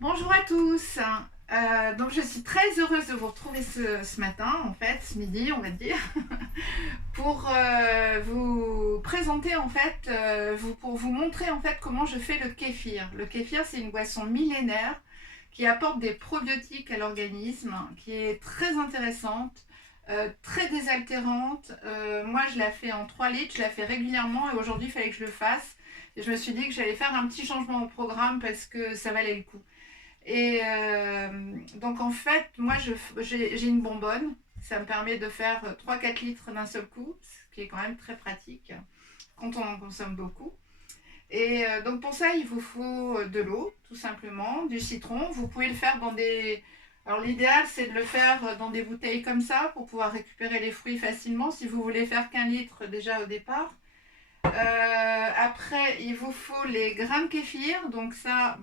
Bonjour à tous. Donc je suis très heureuse de vous retrouver ce matin, en fait, ce midi, on va dire, pour vous présenter en fait, pour vous montrer en fait comment je fais le kéfir. Le kéfir, c'est une boisson millénaire qui apporte des probiotiques à l'organisme, qui est très intéressante, très désaltérante. Moi, je la fais en 3 litres, je la fais régulièrement et aujourd'hui, il fallait que je le fasse. Et je me suis dit que j'allais faire un petit changement au programme parce que ça valait le coup. Et donc en fait, moi j'ai une bonbonne. Ça me permet de faire 3-4 litres d'un seul coup, ce qui est quand même très pratique quand on en consomme beaucoup. Et donc pour ça, il vous faut de l'eau, tout simplement, du citron. Vous pouvez le faire dans des... Alors l'idéal, c'est de le faire dans des bouteilles comme ça pour pouvoir récupérer les fruits facilement si vous voulez faire qu'un litre déjà au départ. Après, il vous faut les grains de kéfir. Donc ça,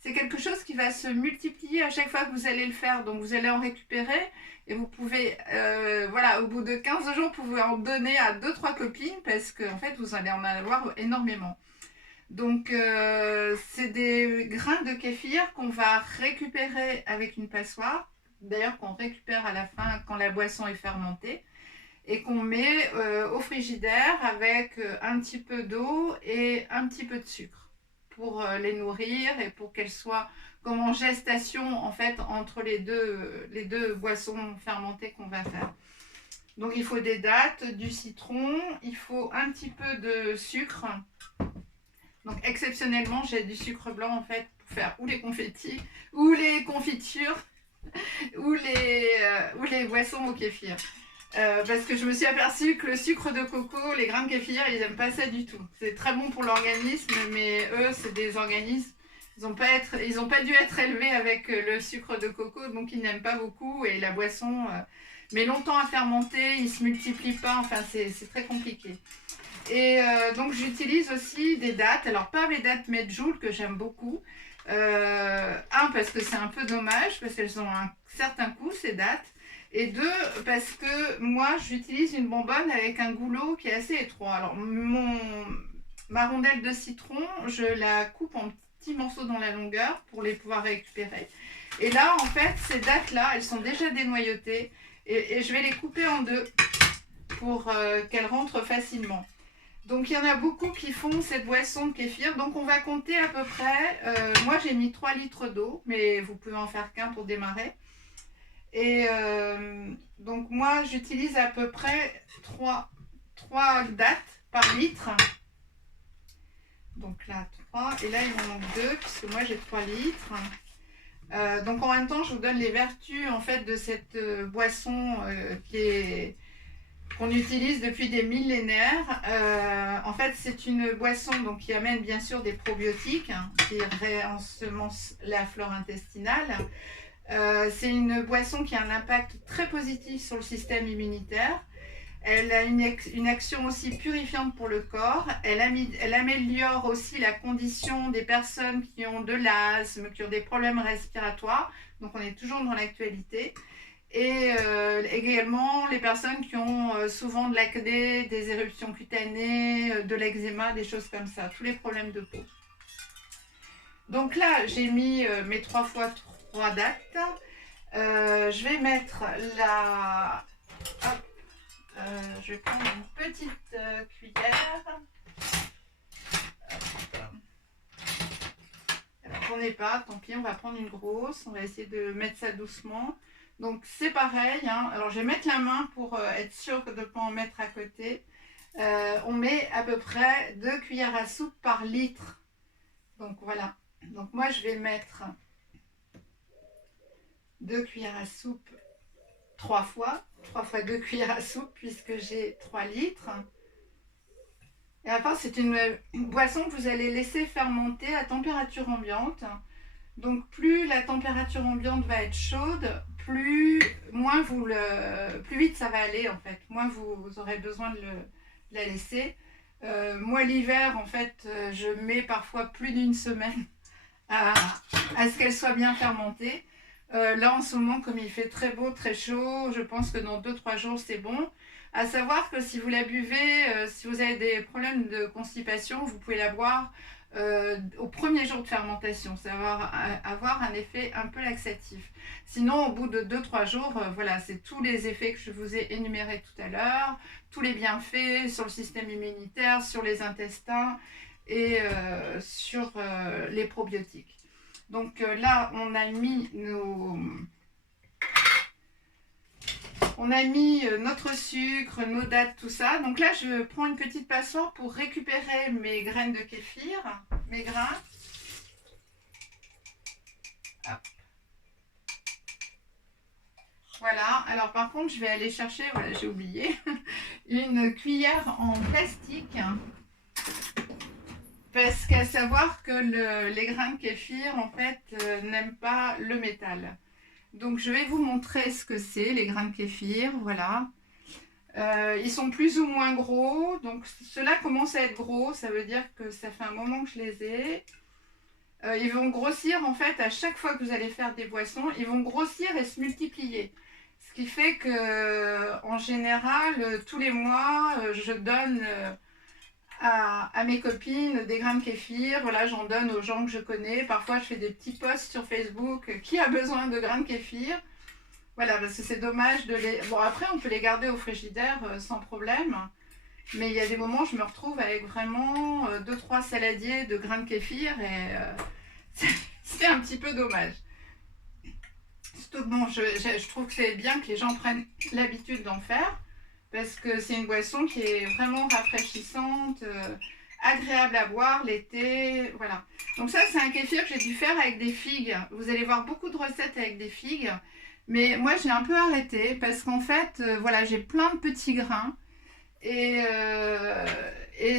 c'est quelque chose qui va se multiplier à chaque fois que vous allez le faire. Donc vous allez en récupérer et vous pouvez, voilà, au bout de 15 jours, vous pouvez en donner à deux trois copines parce qu'en fait, vous allez en avoir énormément. Donc c'est des grains de kéfir qu'on va récupérer avec une passoire. D'ailleurs, qu'on récupère à la fin quand la boisson est fermentée et qu'on met au frigidaire avec un petit peu d'eau et un petit peu de sucre pour les nourrir et pour qu'elles soient comme en gestation en fait entre les deux boissons fermentées qu'on va faire. Donc il faut des dattes, du citron, il faut un petit peu de sucre. Donc exceptionnellement j'ai du sucre blanc en fait pour faire ou les confettis ou les confitures ou les boissons au kéfir. Parce que je me suis aperçue que le sucre de coco, les grains de kéfir, ils n'aiment pas ça du tout. C'est très bon pour l'organisme, mais eux, c'est des organismes. Ils ont pas dû être élevés avec le sucre de coco, donc ils n'aiment pas beaucoup. Et la boisson met longtemps à fermenter, ils se multiplient pas. Enfin, c'est très compliqué. Et donc j'utilise aussi des dattes. Alors pas les dattes Medjool que j'aime beaucoup. Parce que c'est un peu dommage parce qu'elles ont un certain coût ces dattes. Et deux, parce que moi j'utilise une bonbonne avec un goulot qui est assez étroit. Alors ma rondelle de citron, je la coupe en petits morceaux dans la longueur pour les pouvoir récupérer. Et là en fait ces dattes là, elles sont déjà dénoyautées et je vais les couper en deux pour qu'elles rentrent facilement. Donc il y en a beaucoup qui font cette boisson de kéfir. Donc on va compter à peu près. Moi j'ai mis 3 litres d'eau, mais vous pouvez en faire qu'un pour démarrer. Et donc moi j'utilise à peu près 3 dattes par litre. Donc là 3. Et là il m'en manque 2 puisque moi j'ai 3 litres. Donc en même temps je vous donne les vertus en fait de cette boisson qu'on utilise depuis des millénaires. En fait, c'est une boisson donc, qui amène bien sûr des probiotiques, qui réensemencent la flore intestinale. C'est une boisson qui a un impact très positif sur le système immunitaire. Elle a une action aussi purifiante pour le corps. Elle améliore aussi la condition des personnes qui ont de l'asthme, qui ont des problèmes respiratoires. Donc on est toujours dans l'actualité. Et également les personnes qui ont souvent de l'acné, des éruptions cutanées, de l'eczéma, des choses comme ça, tous les problèmes de peau. Donc là, j'ai mis mes 3 fois 3 dates. Je vais mettre la... Hop, je vais prendre une petite cuillère. Alors, j'en ai pas, tant pis, on va prendre une grosse. On va essayer de mettre ça doucement. Donc c'est pareil, hein. Alors je vais mettre la main pour être sûre de ne pas en mettre à côté. On met à peu près 2 cuillères à soupe par litre. Donc voilà. Donc moi je vais mettre 2 cuillères à soupe 3 fois. 3 fois 2 cuillères à soupe puisque j'ai 3 litres. Et enfin c'est une boisson que vous allez laisser fermenter à température ambiante. Donc plus la température ambiante va être chaude, plus vite ça va aller en fait. Moins vous aurez besoin de la laisser. Moi l'hiver en fait, je mets parfois plus d'une semaine à, à ce qu'elle soit bien fermentée. Là en ce moment comme il fait très beau, très chaud, je pense que dans 2-3 jours c'est bon. À savoir que si vous la buvez, si vous avez des problèmes de constipation, vous pouvez la boire au premier jour de fermentation. Ça va avoir un effet un peu laxatif. Sinon, au bout de 2-3 jours, voilà, c'est tous les effets que je vous ai énumérés tout à l'heure, tous les bienfaits sur le système immunitaire, sur les intestins et sur les probiotiques. Donc là, on a mis notre sucre, nos dattes, tout ça. Donc là, je prends une petite passoire pour récupérer mes graines de kéfir, mes grains. Hop. Voilà. Alors par contre, je vais aller chercher, voilà, j'ai oublié, une cuillère en plastique. Parce qu'à savoir que les grains de kéfir, en fait, n'aiment pas le métal. Donc je vais vous montrer ce que c'est, les grains de kéfir, voilà. Ils sont plus ou moins gros, donc ceux-là commencent à être gros, ça veut dire que ça fait un moment que je les ai. Ils vont grossir en fait à chaque fois que vous allez faire des boissons, ils vont grossir et se multiplier. Ce qui fait que en général, tous les mois, je donne à mes copines des grains de kéfir, voilà, j'en donne aux gens que je connais. Parfois je fais des petits posts sur Facebook, qui a besoin de grains de kéfir. Voilà, parce que c'est dommage de les... Bon, après, on peut les garder au frigidaire sans problème. Mais il y a des moments où je me retrouve avec vraiment 2-3 saladiers de grains de kéfir et c'est un petit peu dommage. Surtout que bon, je trouve que c'est bien que les gens prennent l'habitude d'en faire parce que c'est une boisson qui est vraiment rafraîchissante, agréable à boire l'été, voilà. Donc ça, c'est un kéfir que j'ai dû faire avec des figues. Vous allez voir beaucoup de recettes avec des figues. Mais moi, j'ai un peu arrêté parce qu'en fait, voilà, j'ai plein de petits grains et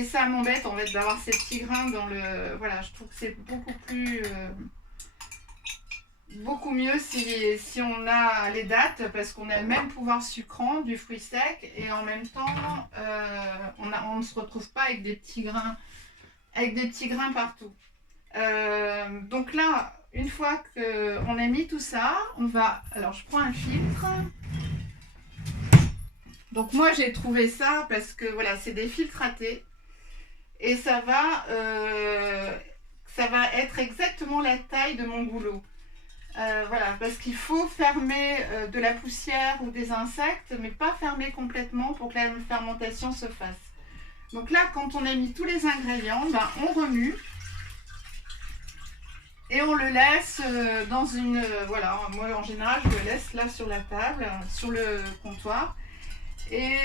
ça m'embête en fait d'avoir ces petits grains dans le... Voilà, je trouve que c'est beaucoup mieux si on a les dattes parce qu'on a le même pouvoir sucrant du fruit sec et en même temps, on ne se retrouve pas avec des petits grains partout. Donc là, une fois qu'on a mis tout ça, on va... Alors, je prends un filtre. Donc moi, j'ai trouvé ça parce que, voilà, c'est des filtres à thé. Et ça va être exactement la taille de mon goulot. Voilà, parce qu'il faut fermer de la poussière ou des insectes, mais pas fermer complètement pour que la fermentation se fasse. Donc là, quand on a mis tous les ingrédients, ben, on remue. Et on le laisse dans une... voilà, moi en général je le laisse là sur la table, sur le comptoir. Et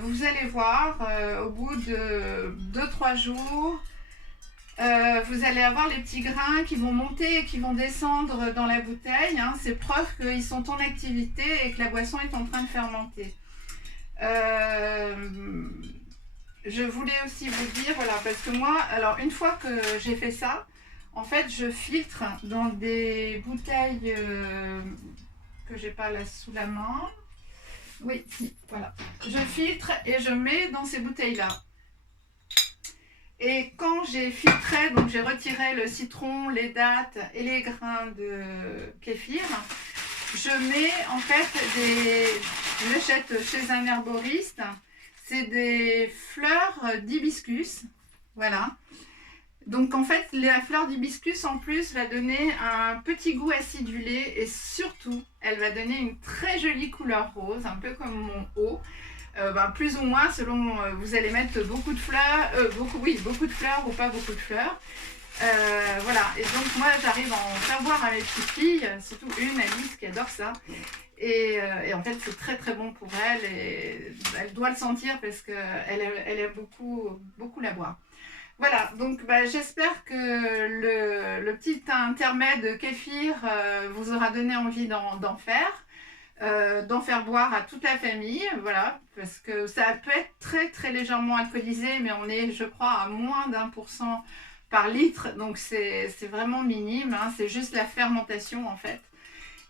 vous allez voir, au bout de 2-3 jours, vous allez avoir les petits grains qui vont monter et qui vont descendre dans la bouteille. Hein. C'est preuve qu'ils sont en activité et que la boisson est en train de fermenter. Je voulais aussi vous dire, voilà, parce que moi, alors une fois que j'ai fait ça, en fait, je filtre dans des bouteilles que j'ai pas là sous la main. Oui, si, voilà. Je filtre et je mets dans ces bouteilles-là. Et quand j'ai filtré, donc j'ai retiré le citron, les dattes et les grains de kéfir, je mets en fait je l'achète chez un herboriste. C'est des fleurs d'hibiscus, voilà. Donc en fait, la fleur d'hibiscus en plus va donner un petit goût acidulé et surtout, elle va donner une très jolie couleur rose, un peu comme mon haut. Plus ou moins selon, vous allez mettre beaucoup de fleurs, beaucoup de fleurs ou pas beaucoup de fleurs. Voilà, et donc moi j'arrive à en faire boire à mes petites filles, surtout une, Alice, qui adore ça. Et en fait, c'est très très bon pour elle et elle doit le sentir parce qu'elle aime beaucoup la boire. Voilà, donc j'espère que le petit intermède kéfir vous aura donné envie d'en faire boire à toute la famille, voilà, parce que ça peut être très très légèrement alcoolisé, mais on est, je crois, à moins d'1% par litre, donc c'est vraiment minime, hein, c'est juste la fermentation en fait.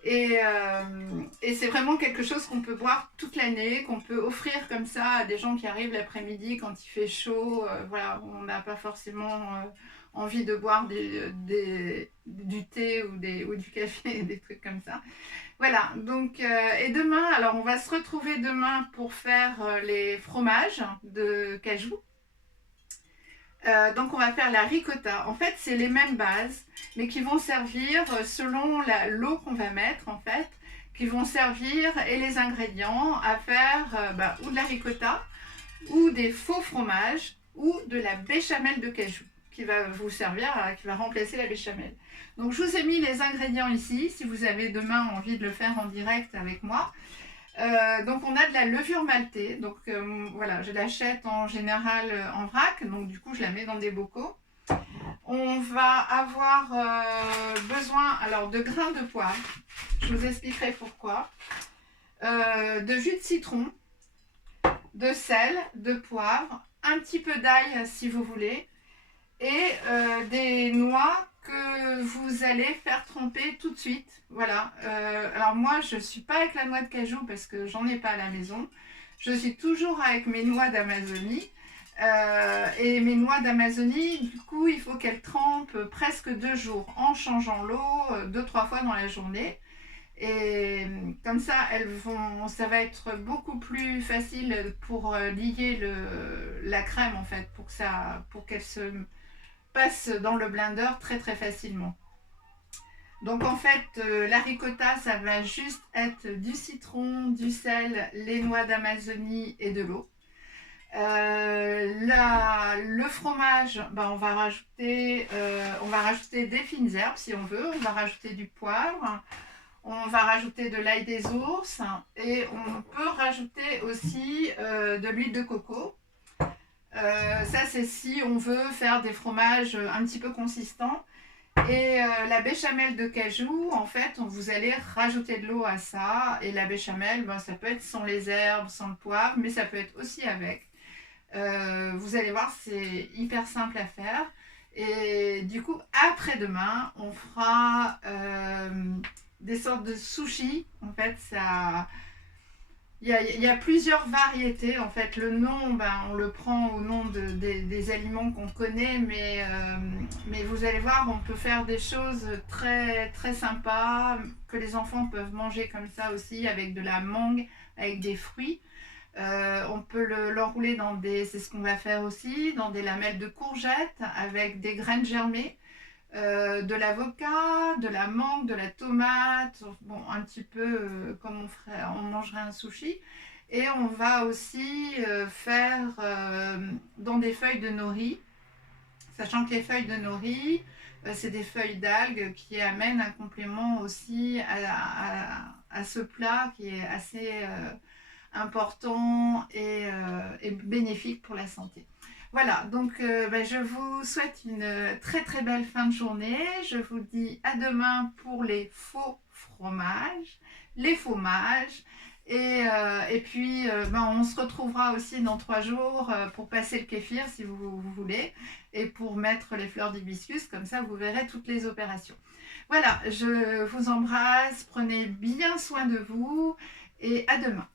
Et c'est vraiment quelque chose qu'on peut boire toute l'année, qu'on peut offrir comme ça à des gens qui arrivent l'après-midi quand il fait chaud. Voilà, on n'a pas forcément envie de boire du thé ou du café, des trucs comme ça. Voilà, donc, et demain, alors on va se retrouver demain pour faire les fromages de cajou. Donc on va faire la ricotta. En fait, c'est les mêmes bases, mais qui vont servir selon l'eau qu'on va mettre, en fait, qui vont servir et les ingrédients à faire ou de la ricotta, ou des faux fromages, ou de la béchamel de cajou, qui va vous servir, qui va remplacer la béchamel. Donc je vous ai mis les ingrédients ici, si vous avez demain envie de le faire en direct avec moi. Donc on a de la levure maltée, donc voilà, je l'achète en général en vrac, donc du coup je la mets dans des bocaux. On va avoir besoin alors de grains de poivre, je vous expliquerai pourquoi, de jus de citron, de sel, de poivre, un petit peu d'ail si vous voulez, et des noix que vous allez faire tremper tout de suite. Voilà. Alors moi, je ne suis pas avec la noix de cajou parce que j'en ai pas à la maison. Je suis toujours avec mes noix d'Amazonie. Et mes noix d'Amazonie, du coup, il faut qu'elles trempent presque 2 jours en changeant l'eau 2-3 fois dans la journée. Et comme ça, ça va être beaucoup plus facile pour lier la crème en fait, pour qu'elle se passe dans le blender très très facilement. Donc en fait, la ricotta, ça va juste être du citron, du sel, les noix d'Amazonie et de l'eau. Le fromage, on va rajouter des fines herbes si on veut, on va rajouter du poivre, on va rajouter de l'ail des ours et on peut rajouter aussi de l'huile de coco. Ça c'est si on veut faire des fromages un petit peu consistants. Et la béchamel de cajou, en fait, vous allez rajouter de l'eau à ça. Et la béchamel, ça peut être sans les herbes, sans le poivre, mais ça peut être aussi avec. Vous allez voir, c'est hyper simple à faire. Et du coup, après-demain, on fera des sortes de sushis. En fait, il y a plusieurs variétés. En fait, le nom, on le prend au nom des aliments qu'on connaît, mais vous allez voir, on peut faire des choses très, très sympas que les enfants peuvent manger comme ça aussi, avec de la mangue, avec des fruits. On peut l'enrouler c'est ce qu'on va faire aussi, dans des lamelles de courgettes avec des graines germées. De l'avocat, de la mangue, de la tomate, un petit peu comme on mangerait un sushi. Et on va aussi faire dans des feuilles de nori, sachant que les feuilles de nori, c'est des feuilles d'algues qui amènent un complément aussi à ce plat qui est assez important et bénéfique pour la santé. Voilà, donc je vous souhaite une très très belle fin de journée. Je vous dis à demain pour les faux fromages, les fromages. Et puis on se retrouvera aussi dans 3 jours pour passer le kéfir si vous voulez. Et pour mettre les fleurs d'hibiscus, comme ça vous verrez toutes les opérations. Voilà, je vous embrasse, prenez bien soin de vous et à demain.